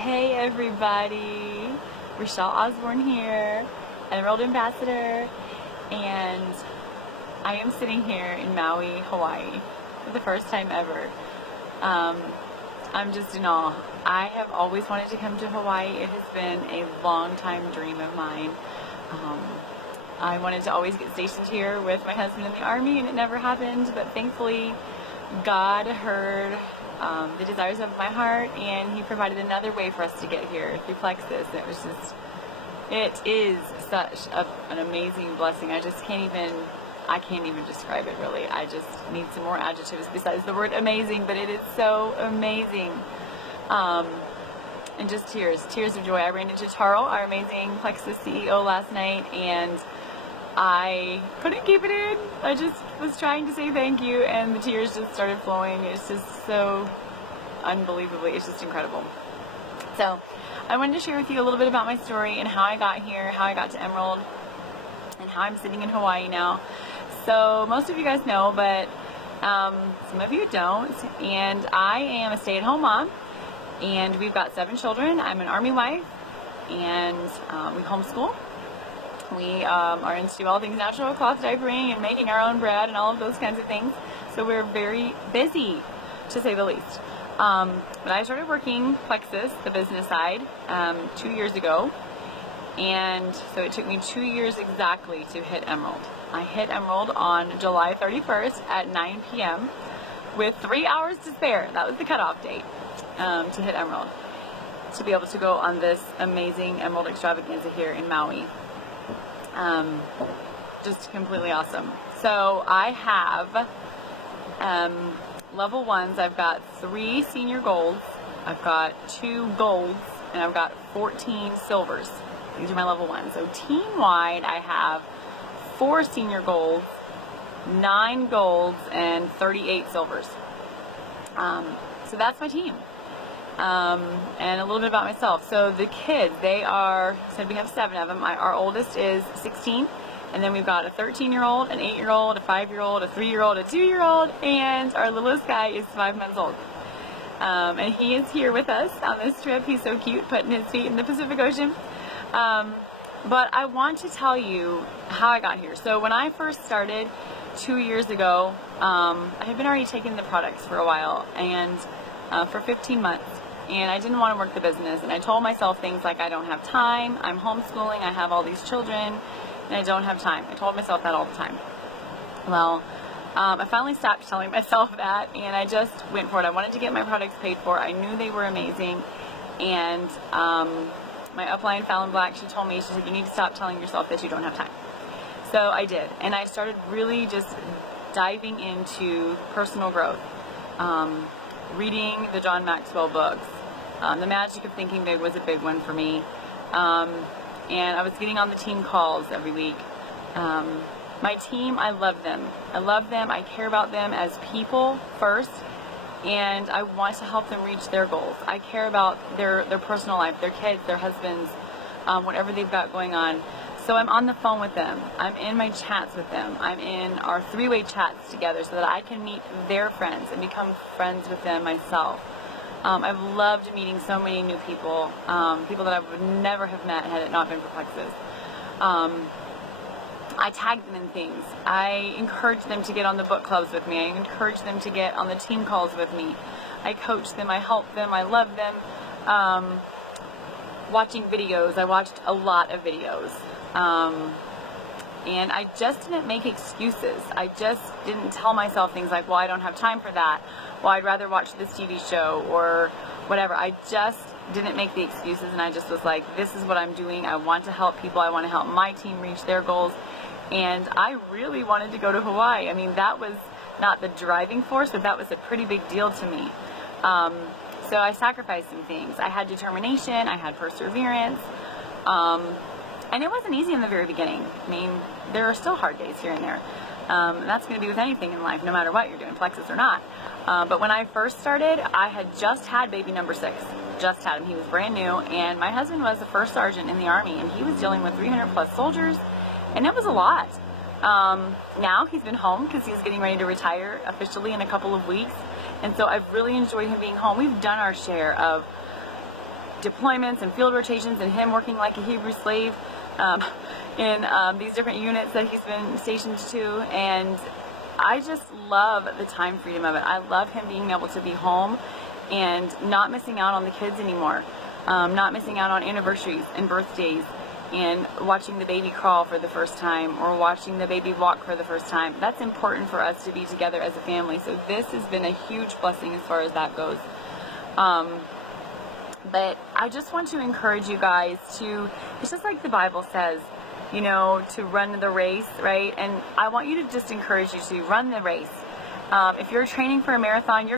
Hey everybody, Rochelle Osborne here, Emerald Ambassador, and I am sitting here in Maui, Hawaii for the first time ever. I'm just in awe. I have always wanted to come to Hawaii. It has been a long time dream of mine. I wanted to always get stationed here with my husband in the Army, and it never happened, but thankfully God heard the desires of my heart, and He provided another way for us to get here through Plexus. It is such an amazing blessing. I can't even describe it really. I just need some more adjectives besides the word amazing, but it is so amazing. And just tears of joy. I ran into Taro, our amazing Plexus CEO, last night, and I couldn't keep it in. I just was trying to say thank you, and the tears just started flowing. It's just so unbelievably, it's just incredible. So I wanted to share with you a little bit about my story and how I got here, how I got to Emerald, and how I'm sitting in Hawaii now. So most of you guys know, but some of you don't. And I am a stay-at-home mom, and we've got 7 children. I'm an Army wife, and we homeschool. We are into all things natural, cloth diapering, and making our own bread and all of those kinds of things. So we're very busy, to say the least. But I started working Plexus, the business side, 2 years ago. And so it took me 2 years exactly to hit Emerald. I hit Emerald on July 31st at 9 p.m. with 3 hours to spare. That was the cutoff date to hit Emerald, to be able to go on this amazing Emerald extravaganza here in Maui. Just completely awesome. So I have level 1s. I've got 3 senior golds, I've got 2 golds, and I've got 14 silvers. These are my level 1s. So team-wide, I have 4 senior golds, 9 golds, and 38 silvers. So that's my team. And a little bit about myself. So the kids, we have 7 of them. Our oldest is 16, and then we've got a 13-year-old, an 8-year-old, a 5-year-old, a 3-year-old, a 2-year-old, and our littlest guy is 5 months old. And he is here with us on this trip. He's so cute, putting his feet in the Pacific Ocean. But I want to tell you how I got here. So when I first started 2 years ago, I had been already taking the products for a while, and for 15 months. And I didn't want to work the business, and I told myself things like, I don't have time, I'm homeschooling, I have all these children, and I don't have time. I told myself that all the time. Well, I finally stopped telling myself that, and I just went for it. I wanted to get my products paid for. I knew they were amazing, and my upline, Fallon Black, she told me, she said, you need to stop telling yourself that you don't have time. So I did, and I started really just diving into personal growth, reading the John Maxwell books. The Magic of Thinking Big was a big one for me, and I was getting on the team calls every week. My team, I love them. I care about them as people first, and I want to help them reach their goals. I care about their personal life, their kids, their husbands, whatever they've got going on. So I'm on the phone with them. I'm in my chats with them. I'm in our 3-way chats together so that I can meet their friends and become friends with them myself. I've loved meeting so many new people, people that I would never have met had it not been for Plexus. I tag them in things. I encourage them to get on the book clubs with me. I encourage them to get on the team calls with me. I coach them, I help them, I love them. Watching videos, I watched a lot of videos. And I just didn't make excuses. I just didn't tell myself things like, well, I don't have time for that. Well, I'd rather watch this TV show or whatever. I just didn't make the excuses, and I just was like, this is what I'm doing. I want to help people. I want to help my team reach their goals. And I really wanted to go to Hawaii. I mean, that was not the driving force, but that was a pretty big deal to me. So I sacrificed some things. I had determination. I had perseverance. And it wasn't easy in the very beginning. I mean, there are still hard days here and there. And that's going to be with anything in life, no matter what you're doing, Plexus or not. But when I first started, I had just had baby number 6. Just had him. He was brand new. And my husband was a first sergeant in the Army, and he was dealing with 300 plus soldiers. And it was a lot. Now he's been home because he's getting ready to retire officially in a couple of weeks. And so I've really enjoyed him being home. We've done our share of deployments and field rotations, and him working like a Hebrew slave in these different units that he's been stationed to. And I just love the time freedom of it. I love him being able to be home and not missing out on the kids anymore, not missing out on anniversaries and birthdays, and watching the baby crawl for the first time or watching the baby walk for the first time. That's important for us to be together as a family. So this has been a huge blessing as far as that goes. But I just want to encourage you guys to, it's just like the Bible says, you know, to run the race, right? And I want you to just encourage you to run the race. If you're training for a marathon, you're